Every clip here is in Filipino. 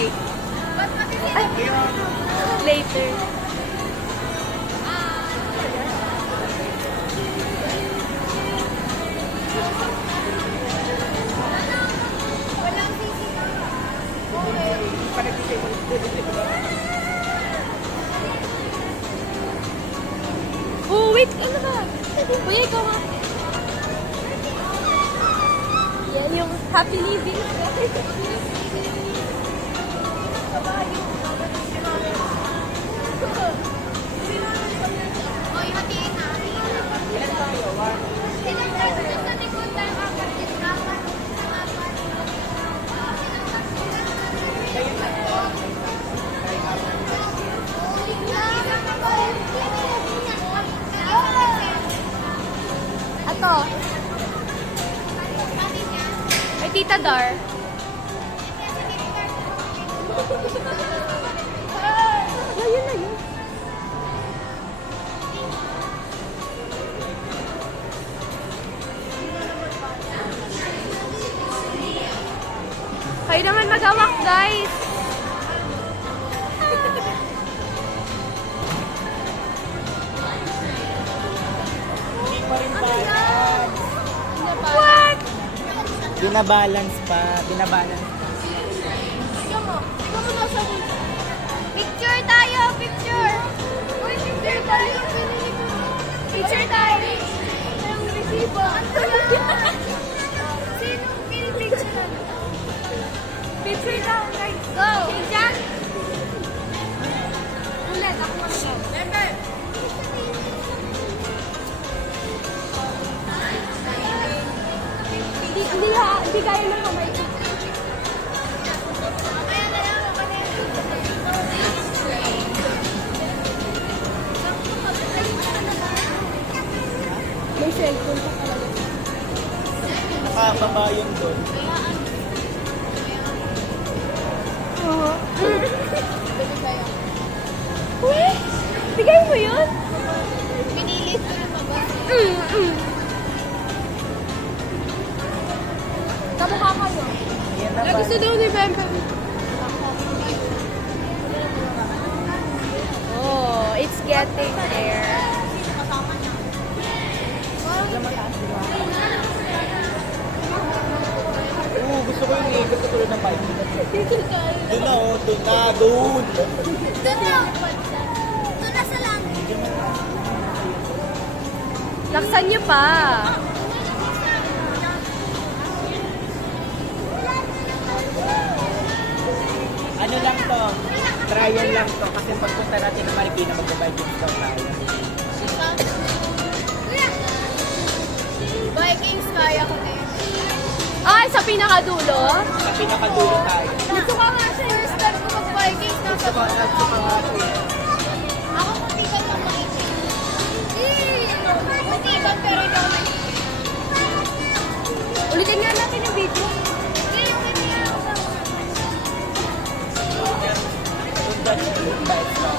Bye. Ay, later. Oh, wait! Ano ba? Kuya, ikaw nga. Yan yung happy living. Oy, hatiin na. Ilan tayo? One. Ilang tayo sa likod tayo apat. Kayo na to. Ato. May Tita Dar. Ayun na yun. Kayo naman magawak, guys. Hindi pa rin balance. What? Binabalance pa. Binabalance. Picture tayo, picture. Uy, picture tayo. Picture tayo. Ang resibo. Ano yan? Sinong pinipicture? Picture daw, guys. Go. Diyan. Ulit, ako mag-go. Never. Hindi kaya ng kamay. Mamaya na lang ako May cellphone pa talaga. Nakababa yun doon. Oo. Uy! Bigay mo yun? Pinilit ko yung baba. Kamukha kayo. Yan na Na gusto daw ni Bembe. Oh, it's getting there. Oo, gusto ko yung ikot katulad ng bike. Doon na, oh. Doon na, doon. Doon na. Doon na sa langit. Laksan niyo pa. Ano lang to? Trial lang to. Kasi pagpunta natin ng Marikina, magbabayad yung daw tayo. Vikings, kaya ko na yun. Ay, sa pinakadulo? Sa pinakadulo tayo. Gusto ko nga siya yung start ko mag-Vikings. Gusto ko nga siya. Ako matigan lang maitin. Matigan pero ikaw na. Ulitin nga natin yung video. Hindi, yung kanya ako sa Doon ba ito?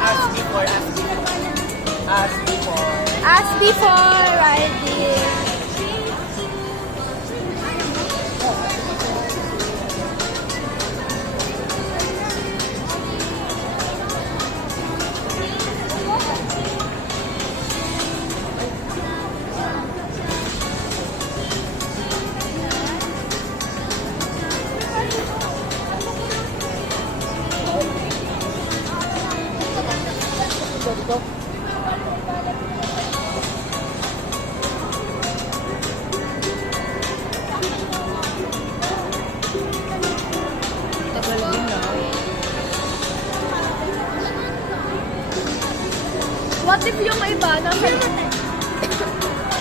As before, as before. As before. As before, riding. Tagal din na. What if yung iba nasa...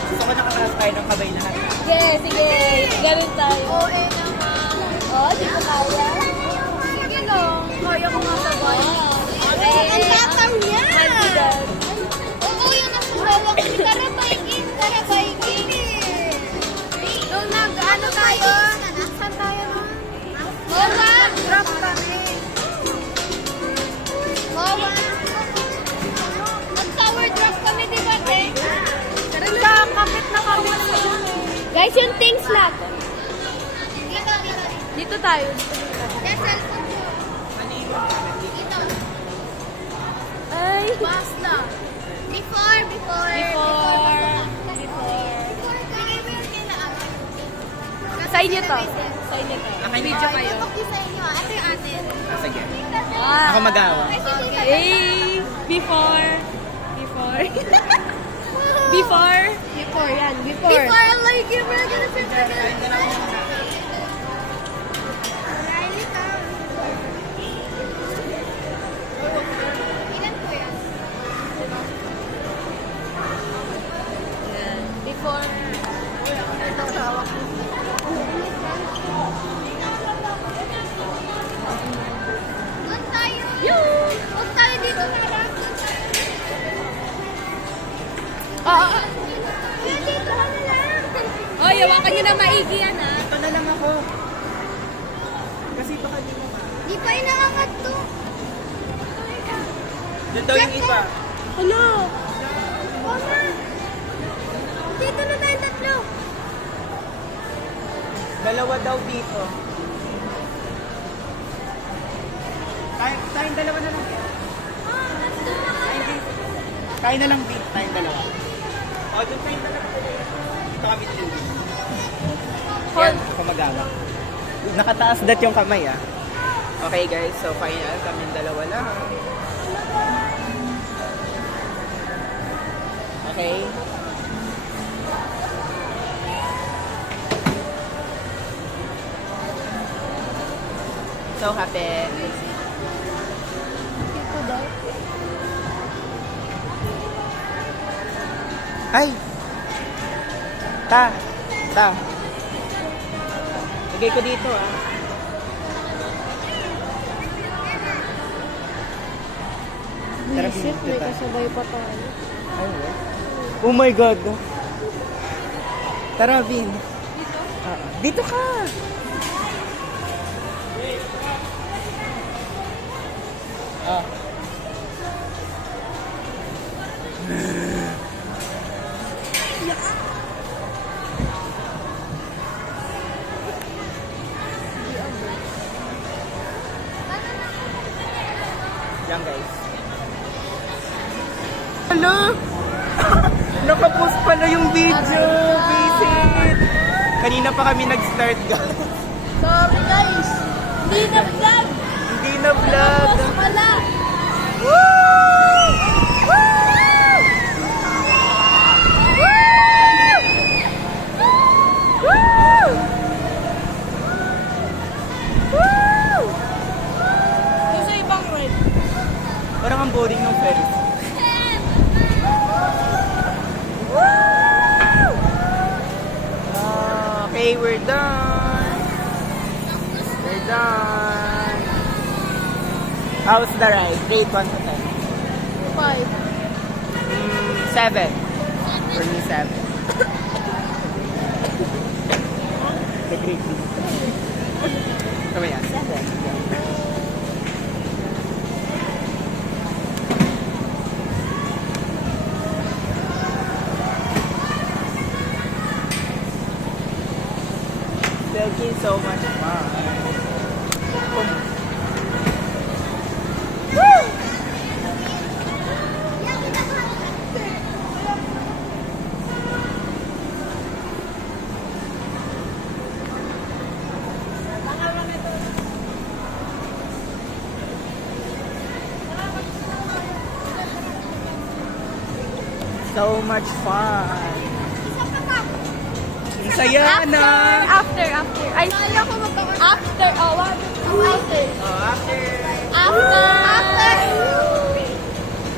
Gusto ko nakataas tayo ng kamay lahat. Sige, sige. Ganun tayo. OA naman. Oh, di ko kaya. Sige lang. Kaya ko nga sabay. Ang tapang niya! Confident. Oo, yung nasa bawah ko. Tara, baigin. Tara, baigin. Nung nag-ano tayo? Saan tayo nun? Mawa! Drop kami. Mawa! Mag-tower drop kami, di ba, te? Kapit na kami. Guys, yung things natin. Dito, dito. Dito tayo. Yung cellphone ko. Dito. Ay. Basta. Before. Before. Bigay mo yung kailangan. Sa inyo to. Sa inyo to. Akin Video na. kayo. Ito sa inyo. Ito yung atin. Sige. Wow. Ako mag-awa. Hey. Before. Before yan. Before. Before, like, you're gonna prepare. Ilan po yan? Before. Doon tayo. Yun. Huwag tayo dito na lang. Ah. Yan, dito na lang. Oh, yawakan nyo na maigi yan, ha? Ito na lang ako. Kasi baka di mo ka. Di pa inaangat to. Doon daw yung iba. Hello. Mama. Dito na tayo tatlo. Dalawa daw dito. Tayong dalawa na lang. Tatlo na nga. Tayo na lang dito. Tayong dalawa. O, doon tayong dalawa. Dito kami din. Yan, ako mag-awa. Nakataas dat yung kamay, ah. Okay, guys. So, final. Kaming dalawa lang. Okay. So happy. Dito daw. Ay! Ta! Lagay ko dito, ah. Tara, Visit, dito may tayo. kasabay pa tayo. Ay, oh my God! Tara, Vin. Dito ka! Ah. Yan, guys. Hello! Nakapost pala yung video! Visit! Kanina pa kami nag-start, guys. Sorry, guys. Hindi na vlog. Hindi na vlog. Tapos pala. Yung sa ibang ride. Parang ang boring ng Ferris. Okay, we're done. We're done. How's the ride? Rate 1 to 10. 5. 7. For me, 7. The great. Kamaya, 7. Thank you so much, Mom. So much fun. Ang saya na. After. Ay, Kaya ko magkakaroon. after. Oh, what? After. Oh, after.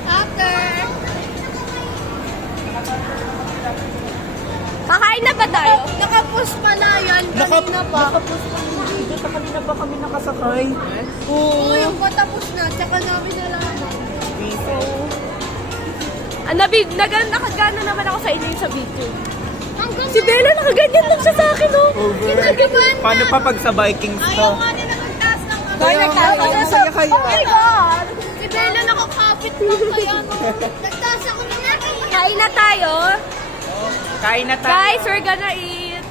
After. Kakain na ba tayo? Nakapost pala yan. Kanina pa. Nakapos pa yung video sa kanina Kay. Oo, yung patapos na, tsaka namin nalaman. Nakagana naman ako sa inyo sa video. Hanggang Si Bella, nakaganyan lang siya sa akin, oh. kinagaban. Paano pa pag sa Vikings to? Ayaw nga nila magtaas ng ano. Kaya masaya kayo. Oh my God! Si Bella nakakapit lang kaya no. Nagtaas ako ng akin. Kain na tayo. Kain na tayo. Guys, we're gonna eat.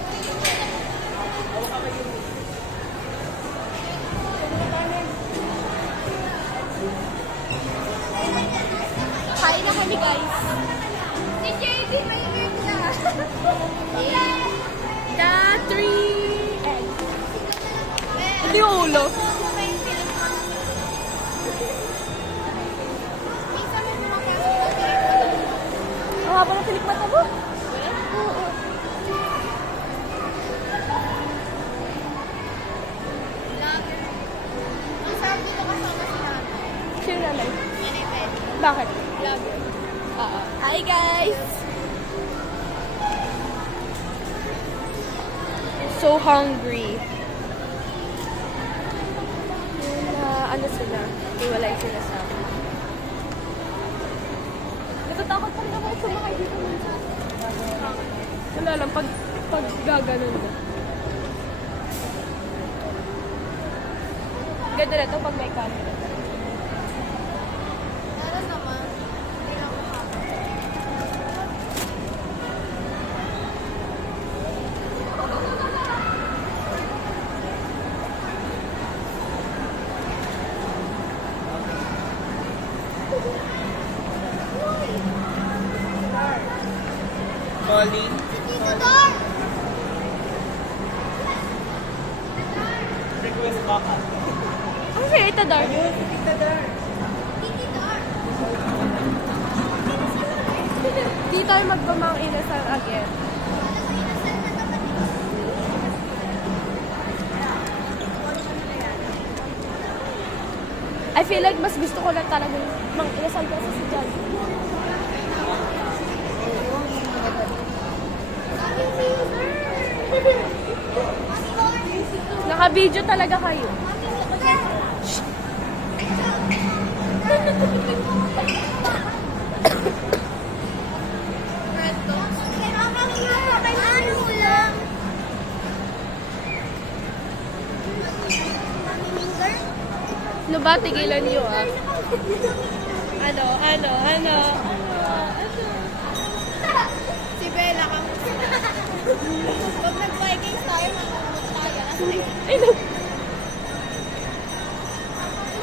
Kain na kami, guys. Si JB, may na. The 3 eggs. Ito yung ulo. Ang haba ng pilik mata mo. Oo. Ang sarap dito kasama si Nana. Sino nanay? Nanay Bella. Bakit? Vlogger. Oo. Hi, guys! So hungry. Ano sila? Iwalay sila sa akin. Natatakot pa rin ako sumakay dito minsan. Wala lang, pag gaganon mo. Ganda na to pag may camera. Meron naman. Hindi lang makakapit. Calling. Tito Dor! Request backup. Ano si Ita Dar? Tito Dor! Di tayo magpamang inasal again. I feel like mas gusto ko lang talaga mang inasal kasi si John. Naka-video talaga kayo. Ano ba? Tigilan niyo ah. Ano? Si Bella kang pag nag-Vikings tayo, mamamot tayo. Ay, no.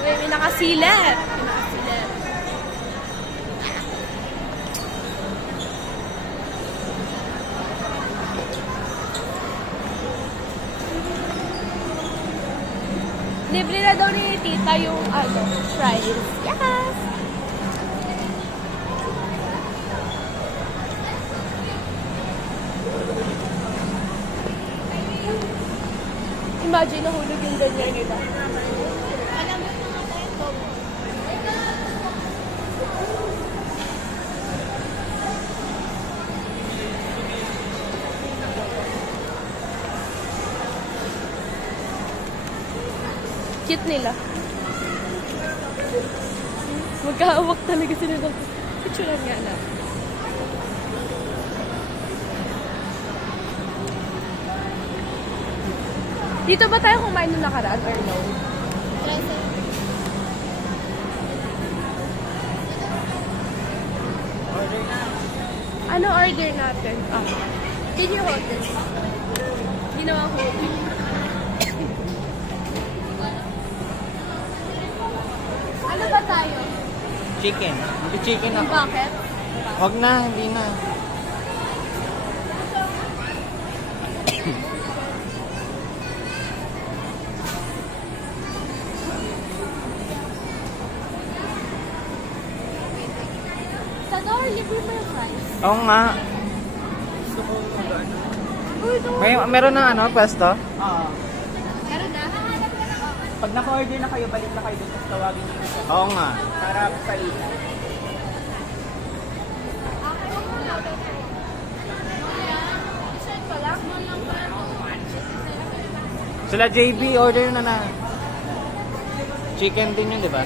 May nakasilip. Libre na daw ni tita yung fries. Yes! Imagine nahulog yung ganyan nila. Alam mo yung mga tayo Cute nila. Magkahawak talaga sila ng picturean nga na. Dito ba tayo kumain nung nakaraan or no? Ano order natin? Can you hold this? Hindi naman hold. Ano ba tayo? Chicken. Hindi chicken Yung ako. bucket? Huwag na, hindi na. Sa door, libre mo yung fries. Oo nga. Uy, door. Meron na pwesto? Oo. Meron na. Pag naka-order na kayo, balik na kayo doon sa tawagin niyo. Oo nga. Para sa ita. Sila JB, order na na. Chicken din yun, di ba?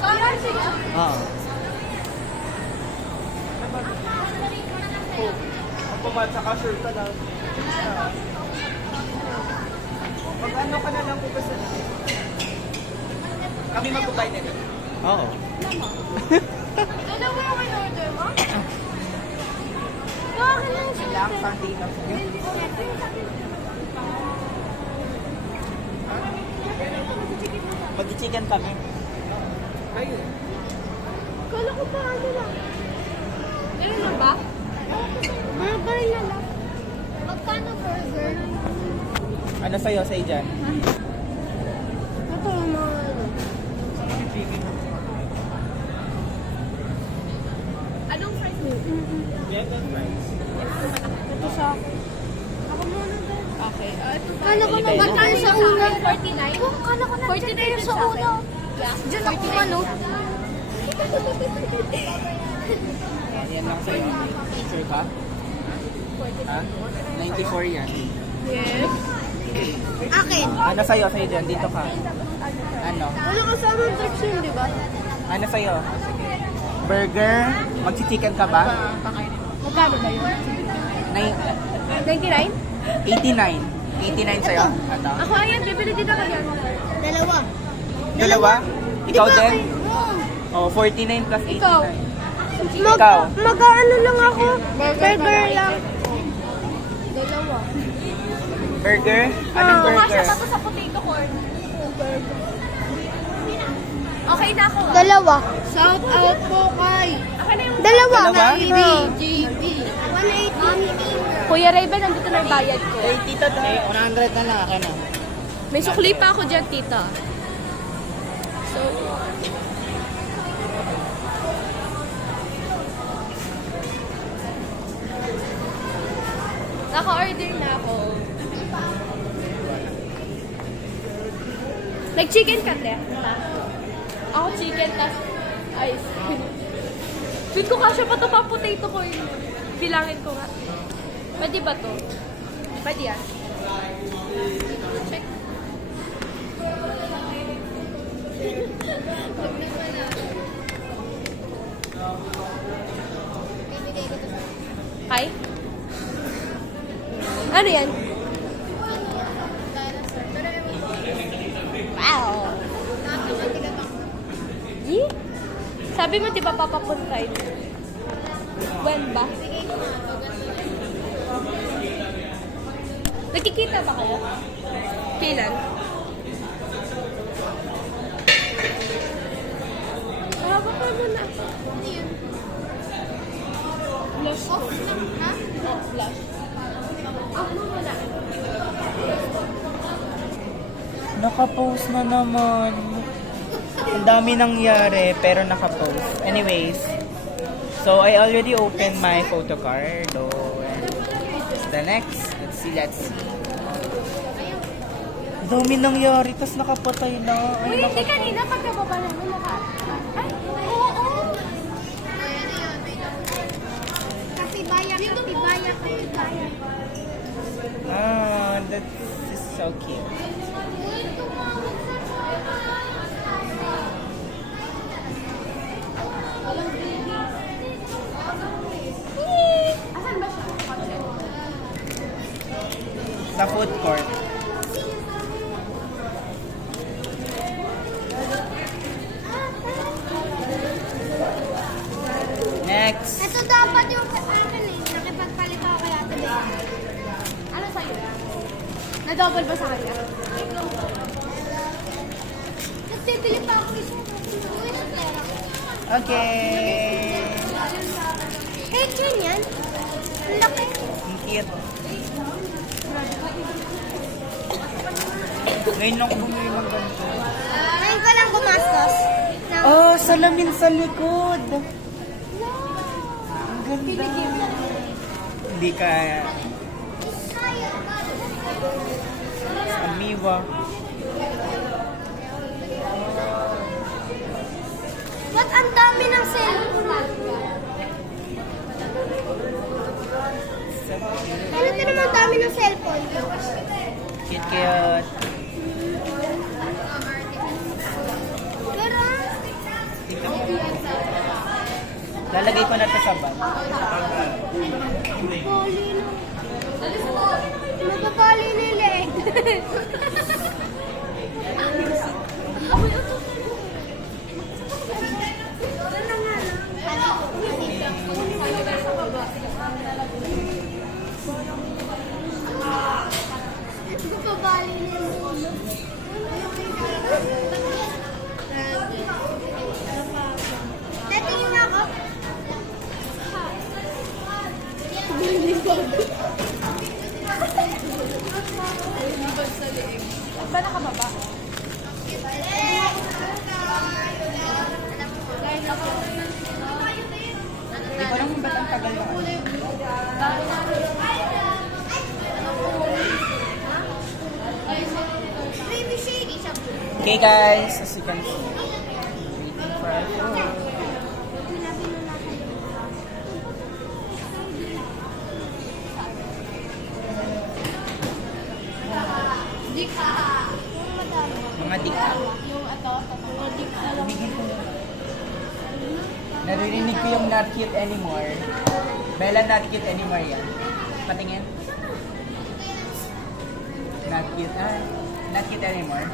Kaya sige. Oo. Ang pumatsa ka, sure ka lang. Pag ano ka na lang kung gusto na. Kami mag-buy nito. Oo. Dalawa yung in-order mo? Bakit lang siya? Lang, Sunday lang. Mag-chicken kami. Ayun. Kala ko pa ano lang. Ano na ba? Burger na lang. Magkano burger? Ano sa'yo, sa'yo dyan? Ito yung mga ano. Anong fries mo? Chicken fries. Ito sa akin. Ako muna din. Okay. Ito pa. Kala ko Hindi, naman tayo sa Magkano una. sa akin? 49? Oo, kala ko na 49 tayo din sa sa akin. una. Diyan ako ano. Yan lang sa'yo. Sure ka? Ha? 94 yan. Yes. Akin. Ano sa'yo, sa'yo dyan? Dito ka. Ano? Wala kasama yung tricks yun, di ba? Ano sa'yo? Burger? Mag-chicken ka ba? Magkano ba yun? 99? 89. 89 sa'yo? Ano? Ako ayan, bibili din ako yan. Dalawa. Dalawa? Ikaw Di ba din? Oo. Oh, 49 plus 89. Ikaw? Ikaw? Mag-ano lang ako. Burger lang. Dalawa. Burger? Anong burger? sa potato corn. Okay na ako. Dalawa. Shout out po kay. Ako na yung Dalawa. Dalawa? JB. 180. Kuya Raven, nandito na yung bayad ko. Hey, tita, 100 na lang. Akin na. May sukli pa ako dyan, tita. So, naka-order na ako. Nag-chicken ka, te? Ako chicken, tas ice. Sweet ko kasya pa ito pa potato ko yun. Bilangin ko nga. Pwede ba to? Pwede yan. Check. Hi? Ano yan? Wow! Yi? Sabi mo, di ba papapuntay? When ba? Nagkikita ba kayo? Kailan? Haba pa muna. Ano yun? Blush. Ha? Blush. Ako muna. Nakapost na naman. Ang dami nangyari, pero nakapost. Anyways, so I already opened my photo card. Oh, and the next, let's see. Ang dami nangyari, tapos nakapatay na. Uy, Ay, hindi kanina pagkababa namin naka... Ay, oo. Kapibaya, kapibaya, kapibaya. Ah, that is so cute. Asan ba siya? Sa food court. Next. Ito dapat yung akin eh. Nakipagpalit ako kay Ate Bea. Ano sa'yo? Na-double ba sa kanya? Nagbibili pa ako isa. Uy, ng pera. Okay. Eh, ganyan. Ang laki. Ang cute. Ngayon lang bumili ng ganito. Ngayon ka lang gumastos. Oh, salamin sa likod. Ang ganda. Hindi kaya. Amiwa. Ba't ang dami ng cellphone? So cute. Bakit na naman dami ng cellphone? Cute, cute. Lalagay ko na ito sa bag. Magpapali nila eh. Magpapali nila. Tatingin ako. Ba nakababa? Hindi ko lang ba't ang tagal na ano. Baby shake. Okay guys, as you can see, waiting for our food. Mga dika. Bigyan ko. Naririnig ko yung not cute anymore. Bella, not cute anymore yan. Patingin. Not cute. Not cute anymore.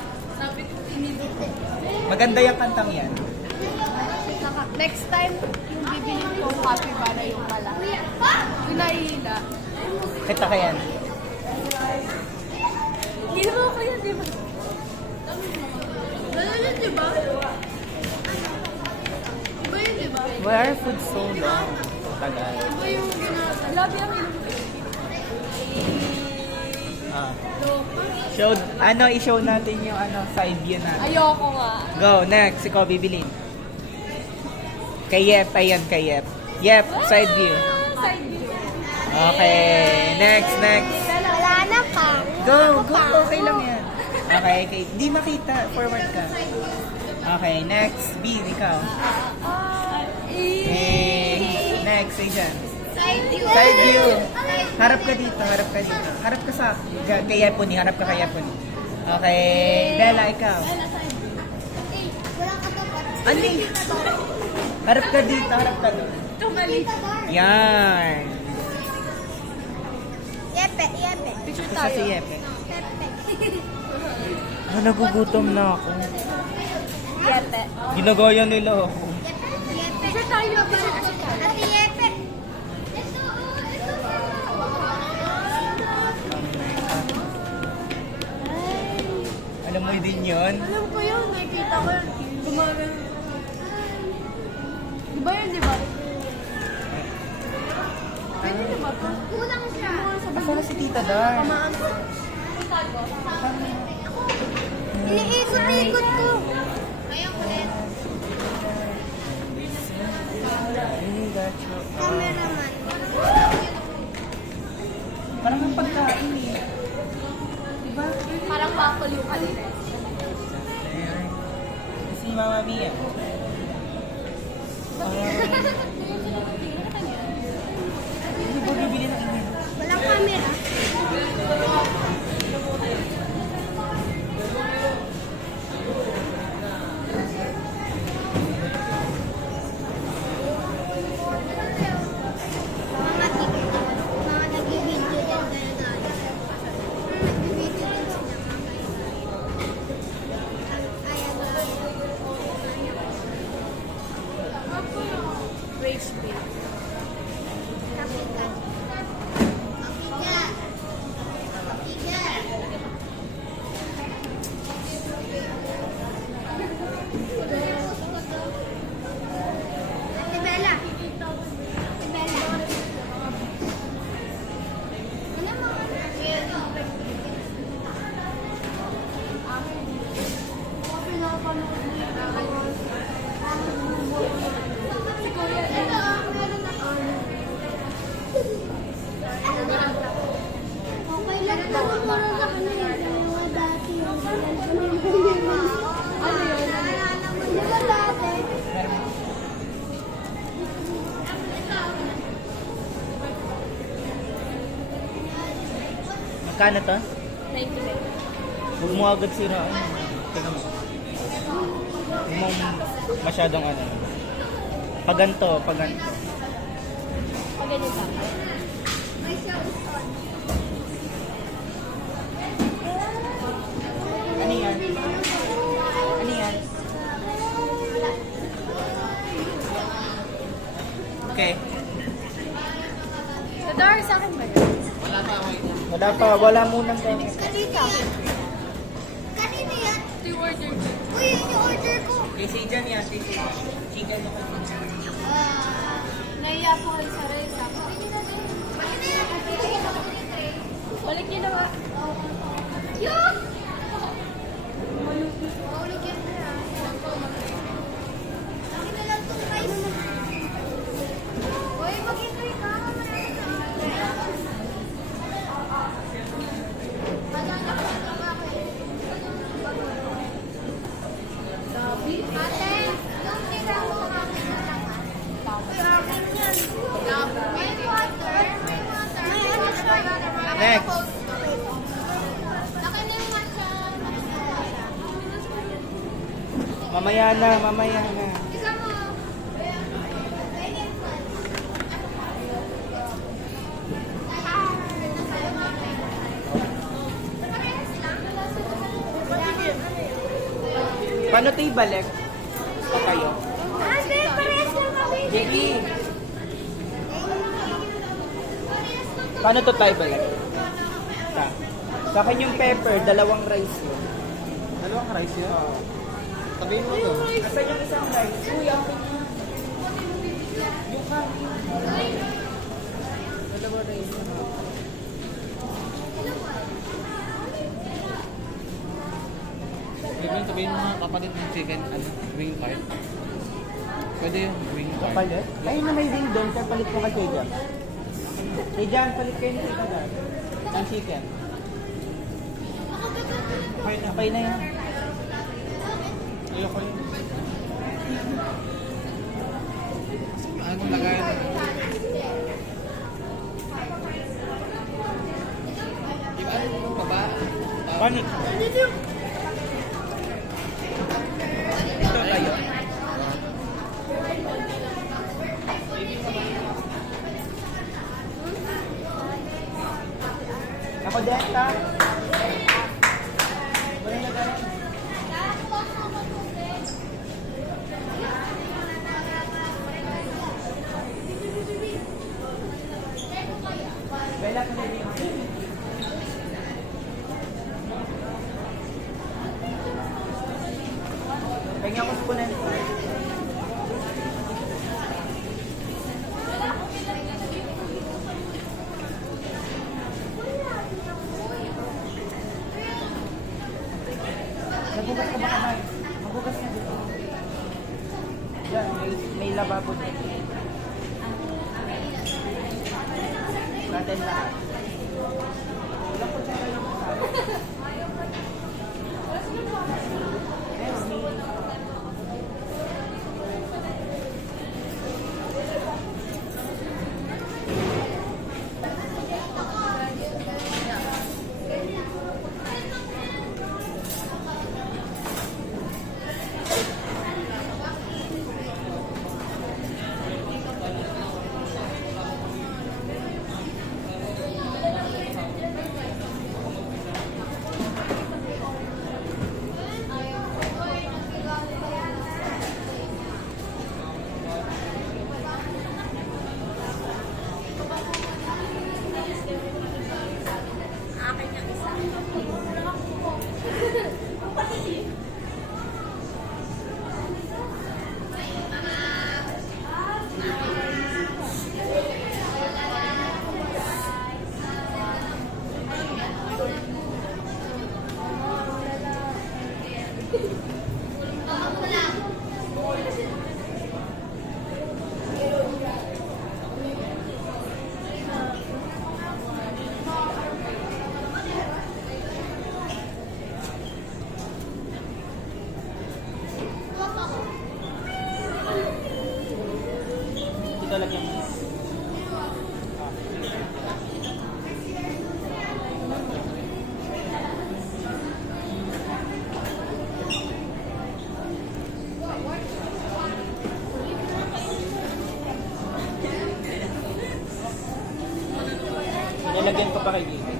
Maganda yung kantang yan. Next time, yung bibili ko happy para yung malaki. Yung nahihila. Kita ka yan. Ginawa ko yan, di ba? Ano di ba? Iba yun, di ba? Why are food so long? Tagal. Iba yung ginawa. Labi ang ilong. I-show natin yung side view natin. Ayoko nga. Go, next. Ikaw, bibilin. Kay Yep, ayan, kay Yep. Yep, side view. Side view. Okay, next. Wala na ka. Go, okay lang yan. Okay, di makita, forward ka. Okay, next. B, ikaw. Okay, next, say dyan. Side view. Side view. Harap ka dito. Harap ka sa, kay Yeponi, harap ka kay Yeponi. Okay, Bella, ikaw. Wala ka dapat. Ani? Harap ka dito. Tumali. Yan. Yepe. Picture Isa si tayo. Yepe. Nagugutom na ako. Yepe. Ginagaya nila ako. Picture tayo. Picture kasi tayo. Ate Yepe. Alam mo din yun? Alam ko yun. Nakikita ko yun. Gumagano. Di ba yun, di ba? Pwede di ba ito? Kulang siya. Asa na si Tita Dar? Pamaan ko. Iniikot-ikot ko. Ayaw ulit. Cameraman. Parang ang pagkain eh. Parang waffle yung kanina. Si Mama Mia. Hindi ba bibili ng email? Walang camera. Mga nag-video din dahil nag-video din sila. Rage beer. Ate Bella. Ate Bella. Ano mo? Si Kuya. Ito, meron na. Okay lang ito. Meron sa kanila. Dalawa dati. Ano yun? Di ba dati? Magkano to? 99. Huwag mo agad siraan. Tingnan mo. Huwag mo masyadong ano. Pag ganito, pag ganito. Pag ganito. Ano yan? Ano yan? Okay. Sa door, sa akin ba yun? Wala pa, wala munang ganyan. Kanina yan. Kanina yan. Ito yung order ko. Uy, yun yung order ko. Kasi dyan yan, chicken mo. Naiya po kayo sa resa. Balik niyo na nga. Yuck! Mahulog yan na. Akin na lang itong rice. Uy, mag-intry ka. Ate, yung tira mo akin na lang. Uy, akin yan. May water. May water. May ano siya? Next. Akin na yung matcha. Mamaya na, mamaya na. Isa mo. Paano ito ibalik? O kayo? Ate, parehas lang kami. JP! Paano ito tayo balik? Sa akin yung pepper, dalawang rice yun. Dalawang rice yun? Oo. Sabihin mo to. Asan yung isang rice? Uy, ako na. Yung kanin. Dalawang rice. Bigyan sabihin mo mga kapalit ng chicken, wing part. Pwede yung wing part. Kapalit? Ayun na may wing doon, kaya palit mo kay Jan. Kay Jan, palit kayo ni Tita Jan. Ang chicken. Okay na yan. Ayoko yun. Ano lagay? Yung ano yung baba? Paano? Ito tayo. Ako din, ta. Wala na tayo. Bella, ka na din. Kanya ko spoon. Nagugas ka ba kamay? Magugas ka dito. Diyan, may lababo dito. Natin lahat. Wala ko siya lang sa Next meeting. Ito lagyan mo. Lalagyan ko pa kay Gigi.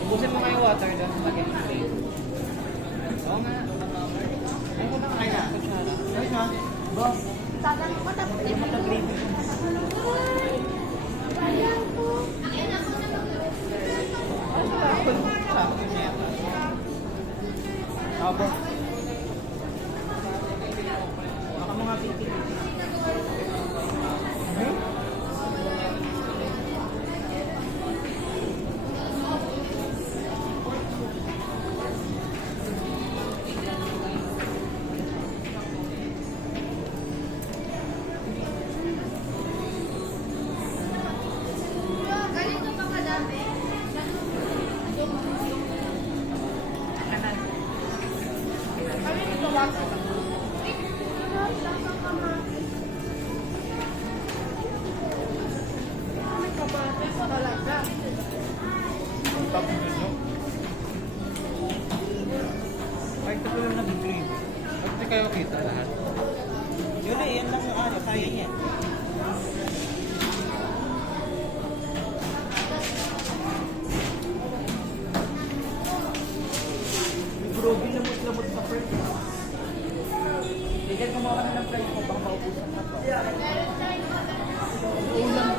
Ubusin mo nga yung water doon. Lagyan mo cream. Oo nga. Ay, ko na kaya na. Ay, na. Boss. Yung mata gravy. Abo. Baka mga pipi. Ganito pa kadami. Ay, ito lang nag-green. Ba't di kayo kita lahat? Yun eh, yan lang yung ano, kaya niya. May grobe lamot-lamot sa friend. Tigil kumuha ka na ng friend mo, baka maubusan na to. Ulam.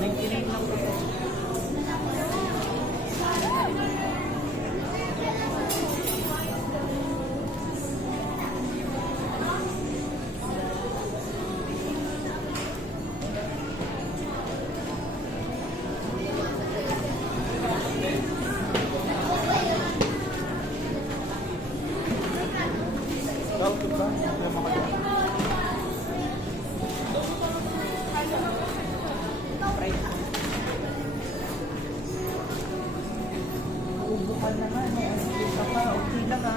Nagkinig lang ko. Daw, diba? Kaya makagawa. Ubukan naman, ano ka pa, okay lang ha.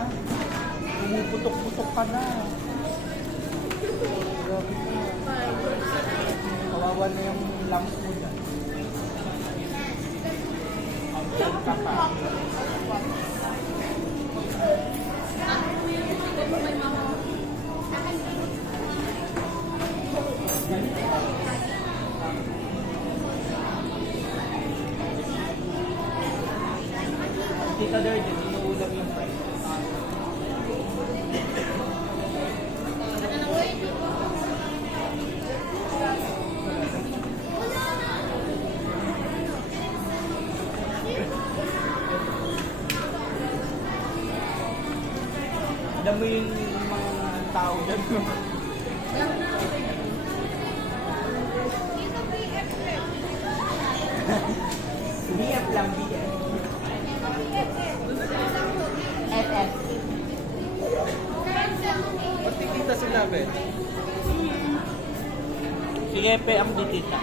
Pumuputok-putok ka na. Grabe ka. Kawawa na yung lungs mo dyan. Ang ka pa. Tita Darden, inuulam yung fries. Alam mo yung mga tao dyan. BF lang, BF. FF. Ba't di kita sila, Ben? Si Epe ang ditita.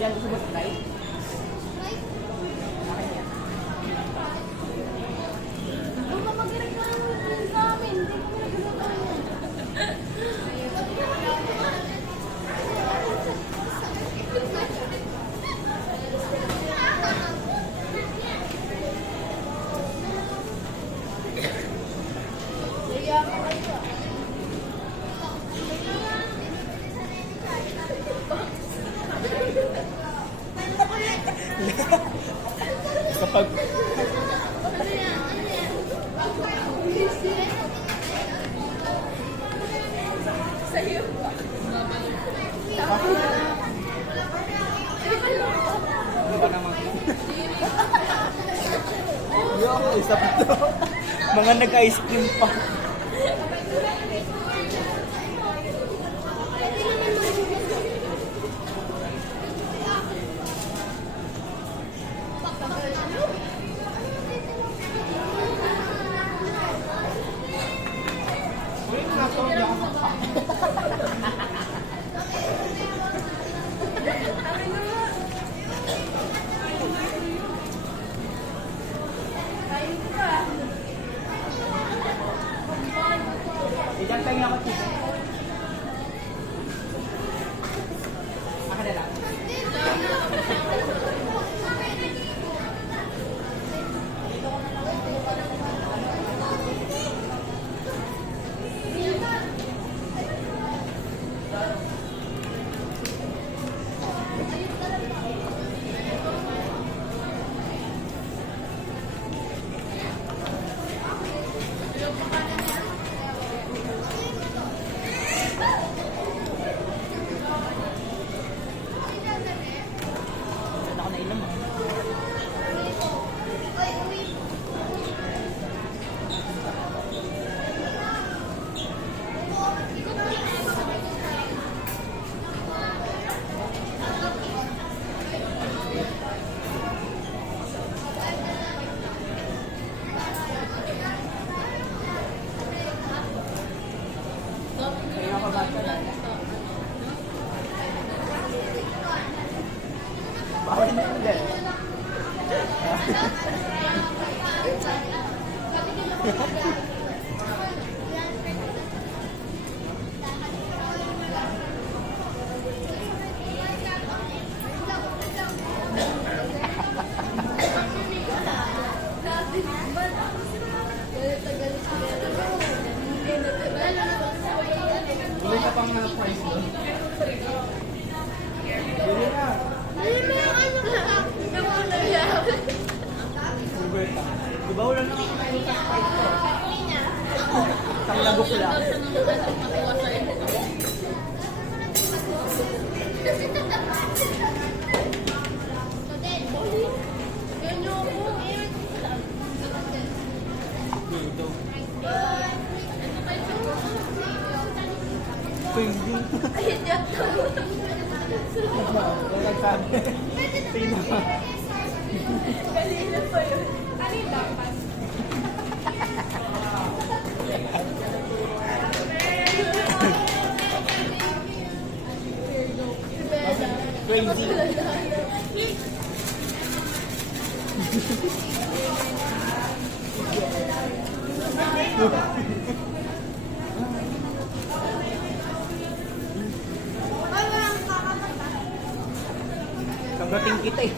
Diyan gusto mo try? Akin yan. Yo, isa pa to. Mga nag-ice cream pa. Ijan tayo ako dito. Ako na lang. Ako na inom. Kaya ako ba ito? Bawal na yun din. Wala ka pang price doon. Bili na. Roberta. Diba wala na ako kayo sa price ko? Isang lagok lang. Dito. Pwede. Wala nagsabi. Sino? Kanina pa yun. Alin dapat? Crazy. Kagating kita eh.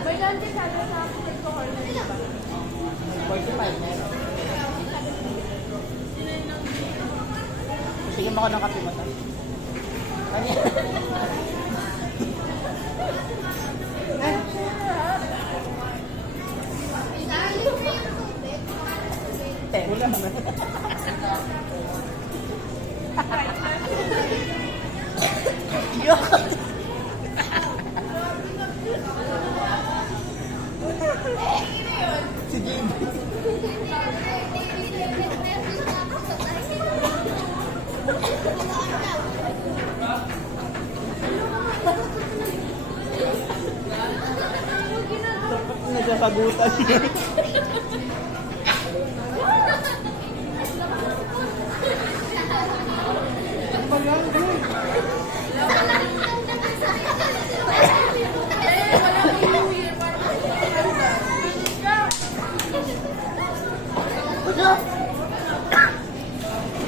May lanti sana sa food ko corner, di ba? 45 meron. Bigyan mo ako ng kape mo to. Kanya. Wala na. Yok. Si Jimmy. Nagsasagutan siya.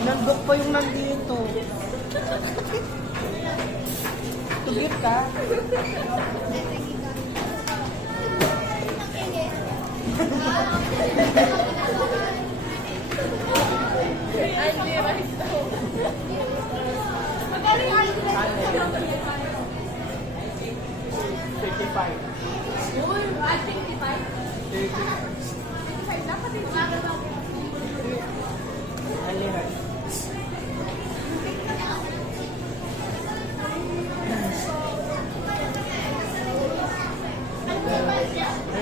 Nandok pa yung nandito. Tugit ka. Magaling ay 55. Uy, at 55? 55 dapat yung umagal ako. Alihan.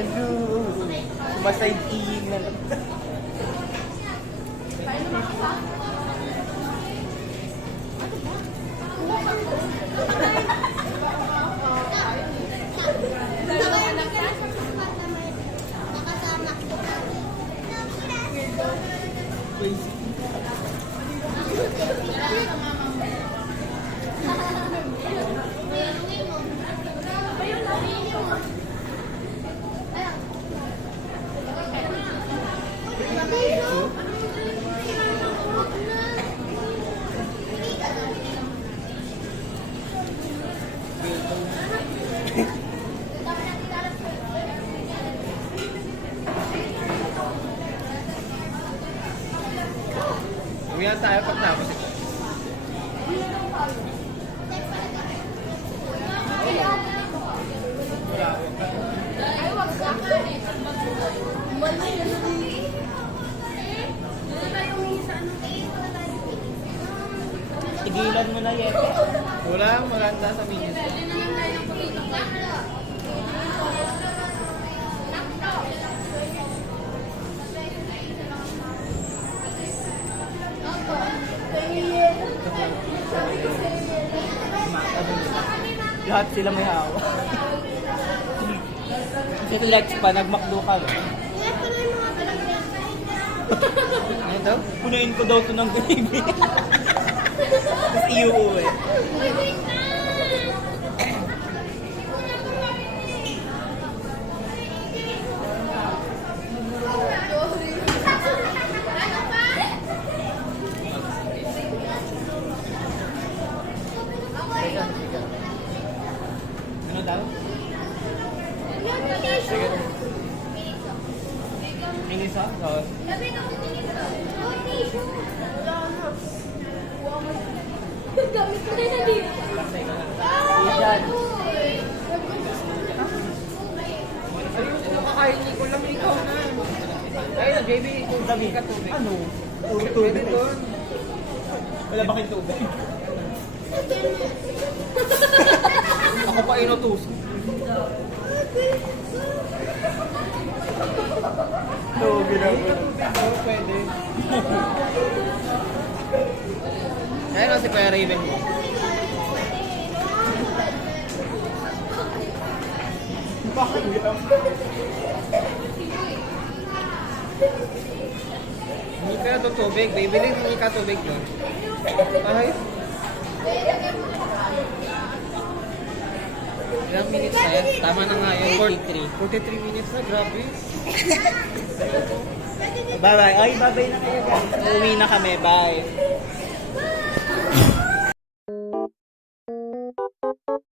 Medyo sumaside eating na lang. Uwi na tayo pag tapos ito. Tigilan mo na, Yete. Wala, maganda sa minutes. Lahat sila may hawa. Si Lex pa, nagmakdo ka. Ano daw? Punuin ko daw ito ng gravy. Tapos iuuwi. Ano daw? Inisa? Oo. Gamit ko na yun dito. Iyan. Nakakainin ko lang ikaw na. Ay, JB, Sabi ka tubig. Ano? Pwede doon. Wala ba kayong tubig? Ako pa inutusan. Tubig na po. Oo, pwede. Kaya na si Kuya Raven mo. Bakit yan? Hindi ka ito tubig. Bibili hindi ka tubig doon. Ay. Ilang minutes na yan? Tama na nga yun. 43 minutes na. Grabe. Bye-bye. Ay, bye-bye na kayo guys. Uuwi na kami. Bye.